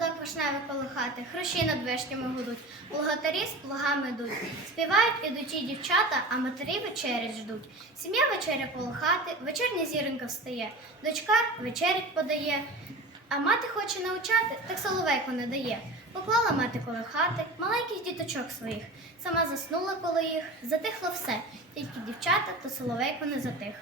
Садок вишневий коло хати, хрущі над вишнями гудуть, плугатарі з плугами йдуть. Співають ідучі дівчата, а матері вечері ждуть. Сім'я вечеря коло хати, вечірня зіронька встає, дочка вечерять подає. А мати хоче навчати, так соловейку не дає. Поклала мати коло хати маленьких діточок своїх. Сама заснула коло їх, затихло все, тільки дівчата то соловейко не затих.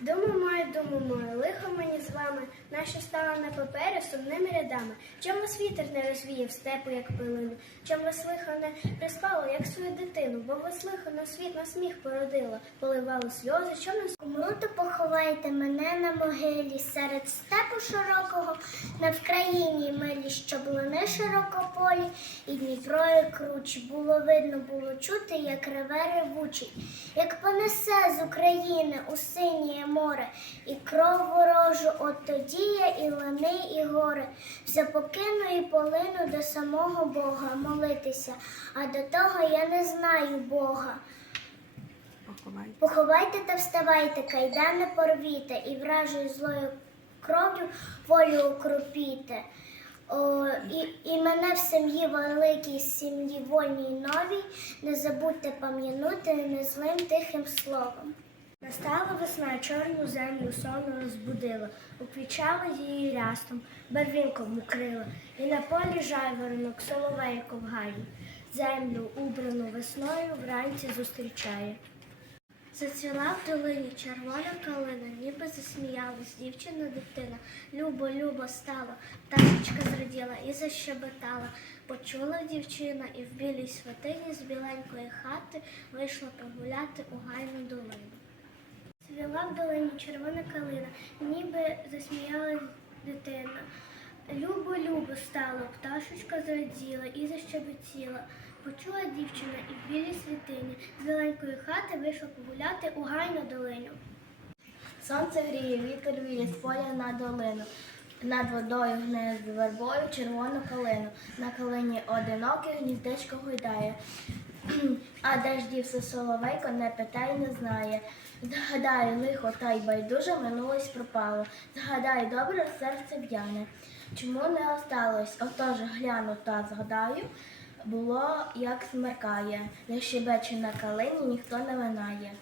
Думу маю, думу маю, лихо мені з вами, нащо на папері сумними рядами. Чом вас вітер не розвіяв степу, як пилину, чом вас лихо не приспало, як свою дитину, бо вас лихо на світ на сміх породило, поливало сльози, чом не Кому то поховайте мене на могилі серед степу широкого, на Вкраїні милі, щоб луни широкополі, і Дніпро і круч. Було видно, було чути, як реве ревучий, як понесе з України у синє море, і кров ворожу, от тоді я і лани, і гори. Все покину і полину до самого Бога молитися, а до того я не знаю Бога. Поховайте та вставайте, кайдани порвіте, і вражою злою кров'ю волю окропіте. О, і, і мене в сім'ї великій, сім'ї вольній новій, не забудьте пам'янути незлим тихим словом. Настала весна, чорну землю сонно розбудила, уквічала її рястом, барвінком укрила, і на полі жайворонок соловейко в землю, убрану весною, вранці зустрічає. Зацвіла в долині червона калина, ніби засміялась дівчина дитина. Любо, любо стало, пташечка зраділа і защебетала. Почула дівчина і в білій святині з біленької хати вийшла прогуляти у гайну долину. Цвіла в долині червона калина, ніби засміялась дитина. Любо, любо стало, пташечка зраділа і защебетіла. Почула дівчина і в білій світині з біленької хати вийшла погуляти у гайну долиню. Сонце гріє, вітер віє з поля на долину. Над водою гне з вербою червону калину. На калині одиноке гніздечко гойдає. А де ж дівся соловейко, не питай, не знає. Згадай лихо та й байдуже минулось пропало. Згадай добре, серце б'яне. Чому не осталось? Отож гляну та згадаю, було як смеркає. Не щебече на калині, ніхто не минає.